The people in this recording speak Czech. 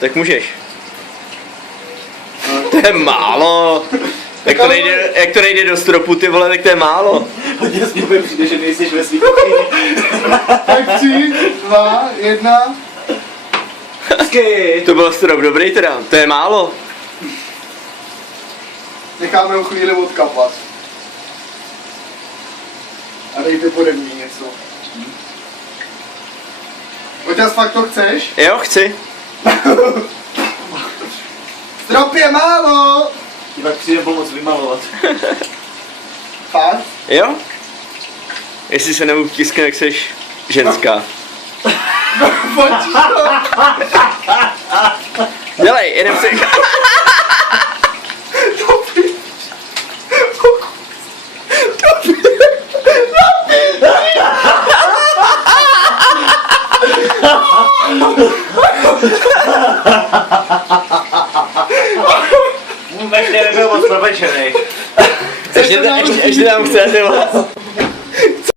Tak můžeš. To je málo. Jak to nejde do stropu, ty vole, tak to je málo. Hodně z mě přijde, že nejsiš ve svých kuchyni. Tak 3, 2, 1. Hezky. To byl strop dobrý teda, to je málo. Necháme ho chvíli odkapat. A dejte pode mě něco. Oťas, fakt to chceš? Jo, chci. Strop je málo! Ti pak přijde pomoct vymalovat. Fakt? Jo? Jestli se neutiskne, jak jsi ženská. Pojď to! Dělej, jedem si. Vůbec nebyl moc propečenej. Ještě tam chce, ty vole.